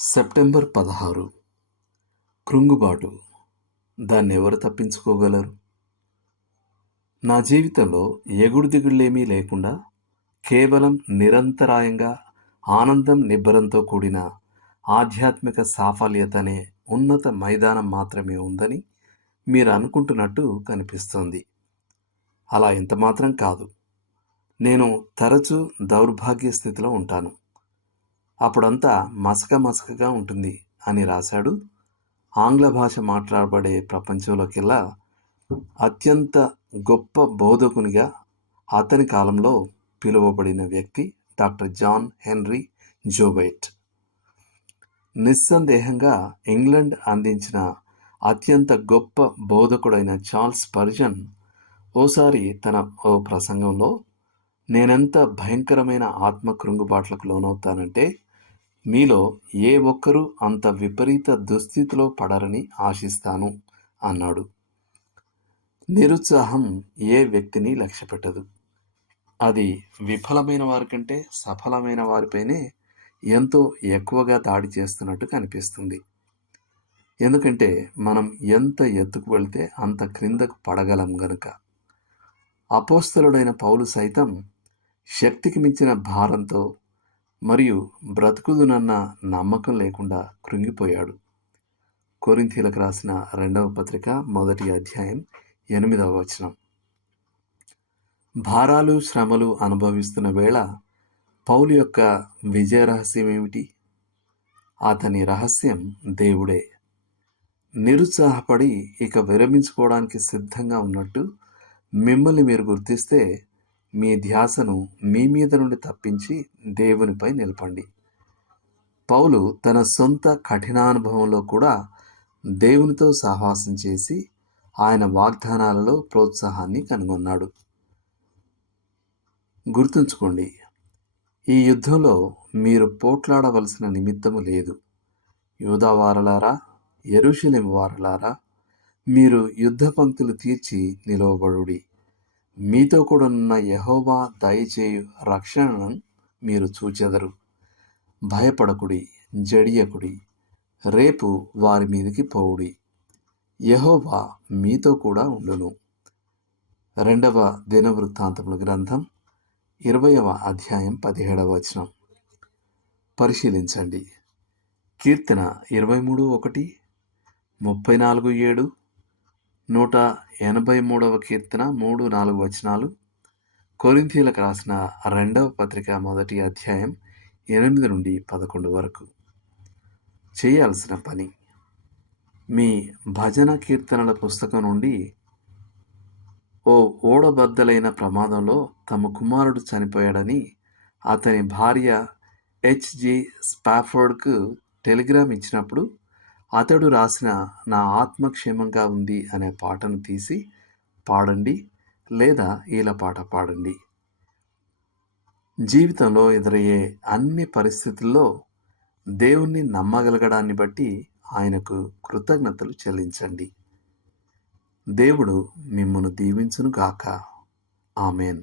September పదహారు. కృంగుబాటు. దాన్ని ఎవరు తప్పించుకోగలరు? నా జీవితంలో ఎగుడు దిగుళ్ళేమీ లేకుండా కేవలం నిరంతరాయంగా ఆనందం నిబ్బరంతో కూడిన ఆధ్యాత్మిక సాఫల్యతనే ఉన్నత మైదానం మాత్రమే ఉందని మీరు అనుకుంటున్నట్టు కనిపిస్తోంది. అలా ఎంత మాత్రం కాదు. నేను తరచూ దౌర్భాగ్య స్థితిలో ఉంటాను. అప్పుడంతా మసక మసకగా ఉంటుంది అని రాశాడు. ఆంగ్ల భాష మాట్లాడబడే ప్రపంచంలోకెల్లా అత్యంత గొప్ప బోధకునిగా అతని కాలంలో పిలువబడిన వ్యక్తి డాక్టర్ జాన్ హెన్రీ జోబైట్. నిస్సందేహంగా ఇంగ్లండ్ అందించిన అత్యంత గొప్ప బోధకుడైన చార్ల్స్ పర్జన్ ఓసారి తన ఓ ప్రసంగంలో నేనెంత భయంకరమైన ఆత్మ కృంగుబాట్లకు లోనవుతానంటే మీలో ఏ ఒక్కరూ అంత విపరీత దుస్థితిలో పడరని ఆశిస్తాను అన్నాడు. నిరుత్సాహం ఏ వ్యక్తిని లక్ష్యపెట్టదు. అది విఫలమైన వారికంటే సఫలమైన వారిపైనే ఎంతో ఎక్కువగా దాడి చేస్తున్నట్టు కనిపిస్తుంది. ఎందుకంటే మనం ఎంత ఎత్తుకు వెళితే అంత క్రిందకు పడగలం గనుక. అపోస్తలుడైన పౌలు సైతం శక్తికి మించిన భారంతో మరియు బ్రతుకుదునన్న నమ్మకం లేకుండా కృంగిపోయాడు. కోరింథీలకు రాసిన రెండవ పత్రిక మొదటి అధ్యాయం ఎనిమిదవ వచనం. భారాలు శ్రమలు అనుభవిస్తున్న వేళ పౌలు యొక్క విజయ రహస్యం ఏమిటి? అతని రహస్యం దేవుడే. నిరుత్సాహపడి ఇక విరమించుకోవడానికి సిద్ధంగా ఉన్నట్టు మిమ్మల్ని మీరు గుర్తిస్తే మీ ధ్యాసను మీ మీద నుండి తప్పించి దేవునిపై నిలపండి. పౌలు తన సొంత కఠినానుభవంలో కూడా దేవునితో సహవాసం చేసి ఆయన వాగ్దానాలలో ప్రోత్సాహాన్ని కనుగొన్నాడు. గుర్తుంచుకోండి ఈ యుద్ధంలో మీరు పోట్లాడవలసిన నిమిత్తము లేదు. యూదావారలారా ఎరుషలేం వారలారా మీరు యుద్ధ పంక్తులు తీర్చి నిలవబడుడి. మీతో కూడా ఉన్న యహోవా దయచేయు రక్షణను మీరు చూచెదరు. భయపడకుడి జడియకుడి రేపు వారి మీదకి పోవుడి. యహోవా మీతో కూడా ఉండును. రెండవ దినవృత్తాంతముల గ్రంథం ఇరవయవ అధ్యాయం పదిహేడవ వచనం. పరిశీలించండి. కీర్తన ఇరవై మూడు ఒకటి ముప్పై నాలుగు ఏడు నూట ఎనభై మూడవ కీర్తన మూడు నాలుగు వచనాలు. కొరింథీలకు రాసిన రెండవ పత్రిక మొదటి అధ్యాయం ఎనిమిది నుండి పదకొండు వరకు. చేయాల్సిన పని. మీ భజన కీర్తనల పుస్తకం నుండి ఓ ఓడబద్దలైన ప్రమాదంలో తమ కుమారుడు చనిపోయాడని అతని భార్య హెచ్జి స్పాఫర్డ్కు టెలిగ్రామ్ ఇచ్చినప్పుడు అతడు రాసిన నా ఆత్మక్షేమంగా ఉంది అనే పాటను తీసి పాడండి లేదా ఈల పాట పాడండి. జీవితంలో ఎదురయ్యే అన్ని పరిస్థితుల్లో దేవుణ్ణి నమ్మగలగడాన్ని బట్టి ఆయనకు కృతజ్ఞతలు చెల్లించండి. దేవుడు మిమ్మను దీవించును గాక ఆమెన్.